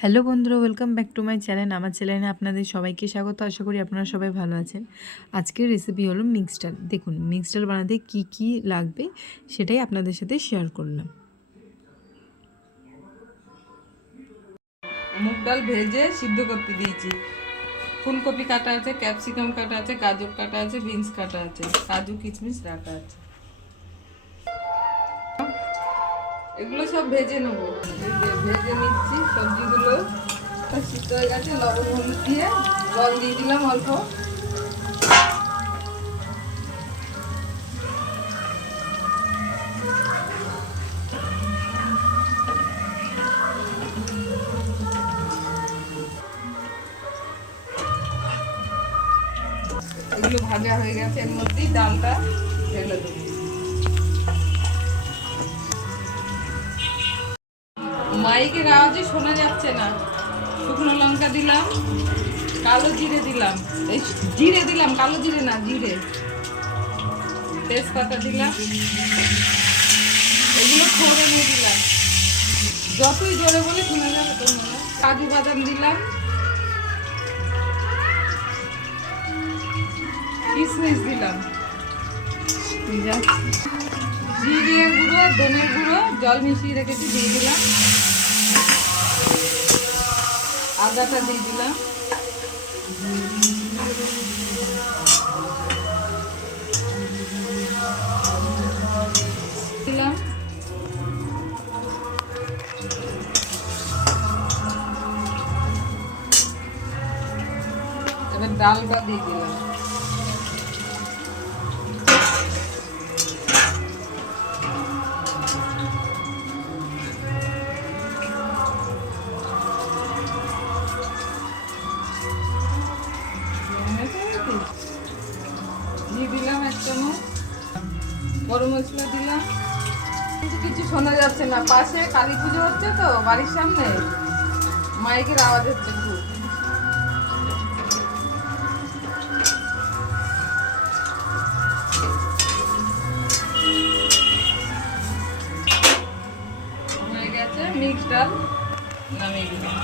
Hello বন্ধুরা, welcome back to my channel. আমার চ্যানেলে আপনাদের সবাইকে স্বাগত। আশা করি আপনারা সবাই ভালো আছেন। আজকের রেসিপি হলো মিক্সড ডাল। দেখুন মিক্সড ডাল বানাতে কী কী লাগবে সেটাই আপনাদের সাথে শেয়ার করলাম। মুগ ডাল ভেজে সিদ্ধ করতে দিয়েছি। ফুলকপি কাটা আছে ক্যাপসিকাম কাটা আছে, গাজর কাটা আছে বিনস কাটা আছে, কাজু, কিশমিশ রাখা আছে। এগুলো সব ভেজে নেব। ভেজে নিচ্ছি সবজিগুলো সব সিদ্ধ হয়ে গেছে, লবণ হলুদ দিয়ে জল দিয়ে দিলাম অল্প। এগুলো ভাজা হয়ে গেছে, এর মধ্যেই ডালটা ঢেলে দেবো। মাইকের আওয়াজে শোনা যাচ্ছে না। শুকনো লঙ্কা দিলাম, কালো জিরে দিলাম। এই জিরে দিলাম, কালো জিরে না, জিরে। তেজপাতা দিলাম। এগুলো খড়ে নিয়ে দিলাম। যতই জোরে বলে শোনা যাবে তোমরা। কাজু বাদাম দিলাম। কিশমিশ দিলাম। জিরে গুঁড়ো, ধনে গুঁড়ো, জল মিশিয়ে রেখেছি, দিয়ে দিলাম। আদাটা দিয়ে দিলাম দিলাম এবার ডালটা দিয়ে দিলাম গরম মশলা দিলাম। কিন্তু কিছু শোনা যাচ্ছে না। পাশে কালী পুজো হচ্ছে তো, বাড়ির সামনে। মাইকের আওয়াজ হচ্ছে খুব। হয়ে গেছে মিক্স ডাল। নামিয়ে দিলাম